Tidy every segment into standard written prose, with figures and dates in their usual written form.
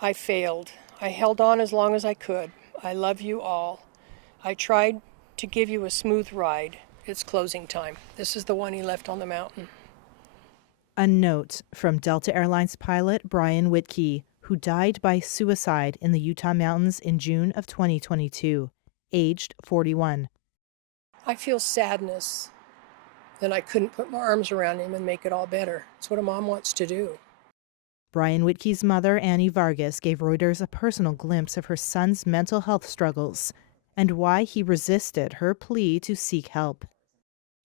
I failed. I held on as long as I could. I love you all. I tried to give you a smooth ride. It's closing time. This is the one he left on the mountain. A note from Delta Airlines pilot Brian Whitkey, who died by suicide in the Utah mountains in June of 2022, aged 41. I feel sadness that I couldn't put my arms around him and make it all better. It's what a mom wants to do. Brian Whitkey's mother, Annie Vargas, gave Reuters a personal glimpse of her son's mental health struggles and why he resisted her plea to seek help.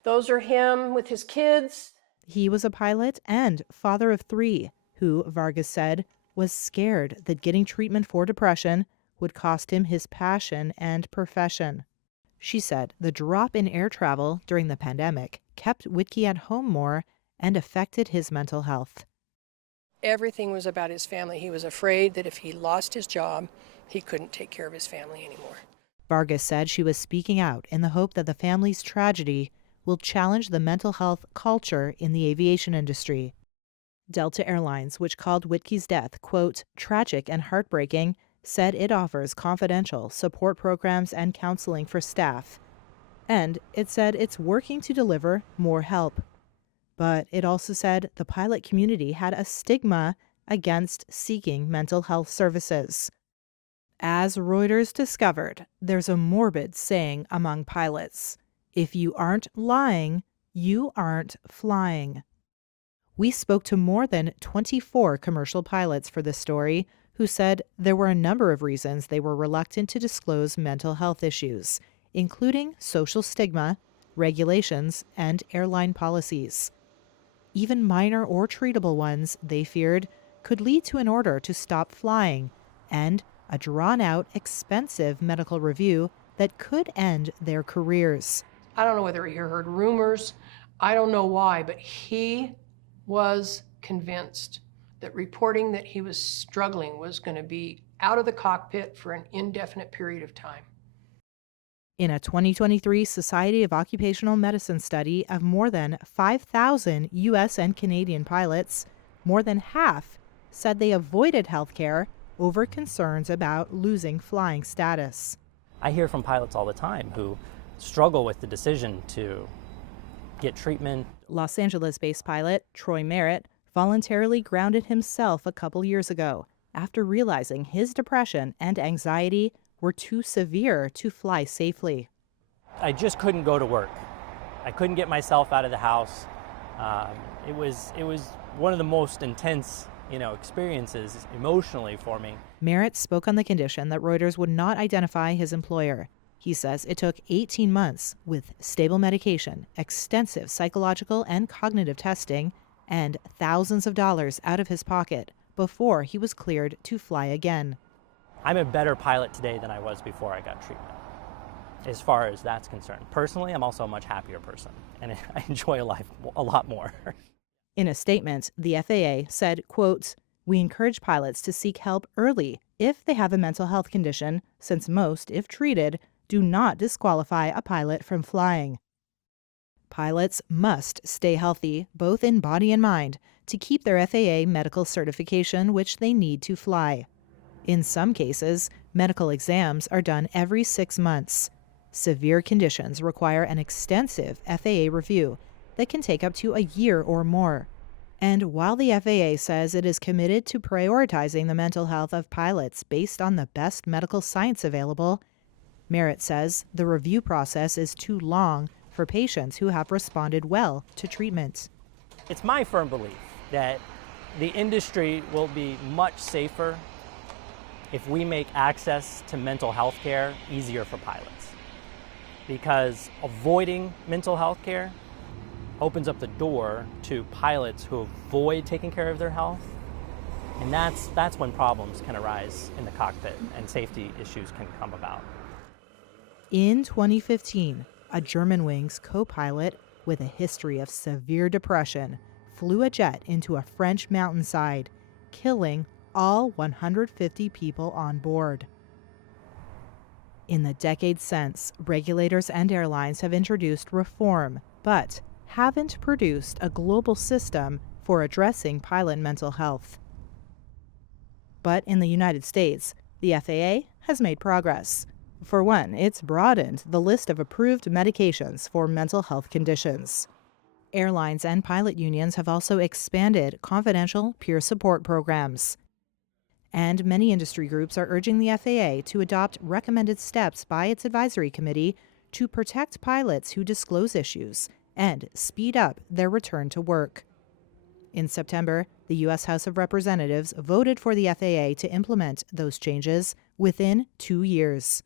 Those are him with his kids. He was a pilot and father of 3 who, Vargas said, was scared that getting treatment for depression would cost him his passion and profession. She said the drop in air travel during the pandemic kept Whitkey at home more and affected his mental health. Everything was about his family. He was afraid that if he lost his job, he couldn't take care of his family anymore. Vargas said she was speaking out in the hope that the family's tragedy will challenge the mental health culture in the aviation industry. Delta Airlines, which called Whitkey's death, quote, tragic and heartbreaking, said it offers confidential support programs and counseling for staff. And it said it's working to deliver more help. But it also said the pilot community had a stigma against seeking mental health services. As Reuters discovered, there's a morbid saying among pilots: if you aren't lying, you aren't flying. We spoke to more than 24 commercial pilots for this story who said there were a number of reasons they were reluctant to disclose mental health issues, including social stigma, regulations, and airline policies. Even minor or treatable ones, they feared, could lead to an order to stop flying and a drawn-out, expensive medical review that could end their careers. I don't know whether he heard rumors. I don't know why, but he was convinced that reporting that he was struggling was going to be out of the cockpit for an indefinite period of time. In a 2023 Society of Occupational Medicine study of more than 5,000 U.S. and Canadian pilots, more than half said they avoided health care over concerns about losing flying status. I hear from pilots all the time who struggle with the decision to get treatment. Los Angeles-based pilot Troy Merritt voluntarily grounded himself a couple years ago after realizing his depression and anxiety were too severe to fly safely. I just couldn't go to work. I couldn't get myself out of the house. It was one of the most intense, experiences emotionally for me. Merritt spoke on the condition that Reuters would not identify his employer. He says it took 18 months with stable medication, extensive psychological and cognitive testing, and thousands of dollars out of his pocket before he was cleared to fly again. I'm a better pilot today than I was before I got treatment, as far as that's concerned. Personally, I'm also a much happier person, and I enjoy life a lot more. In a statement, the FAA said, quote, "We encourage pilots to seek help early if they have a mental health condition, since most, if treated, do not disqualify a pilot from flying." Pilots must stay healthy, both in body and mind, to keep their FAA medical certification, which they need to fly. In some cases, medical exams are done every 6 months. Severe conditions require an extensive FAA review that can take up to a year or more. And while the FAA says it is committed to prioritizing the mental health of pilots based on the best medical science available, Merritt says the review process is too long for patients who have responded well to treatment. It's my firm belief that the industry will be much safer if we make access to mental health care easier for pilots. Because avoiding mental health care opens up the door to pilots who avoid taking care of their health. And that's when problems can arise in the cockpit and safety issues can come about. In 2015, a Germanwings co-pilot with a history of severe depression flew a jet into a French mountainside, killing all 150 people on board. In the decades since, regulators and airlines have introduced reform, but haven't produced a global system for addressing pilot mental health. But in the United States, the FAA has made progress. For one, it's broadened the list of approved medications for mental health conditions. Airlines and pilot unions have also expanded confidential peer support programs. And many industry groups are urging the FAA to adopt recommended steps by its advisory committee to protect pilots who disclose issues and speed up their return to work. In September, the U.S. House of Representatives voted for the FAA to implement those changes within 2 years.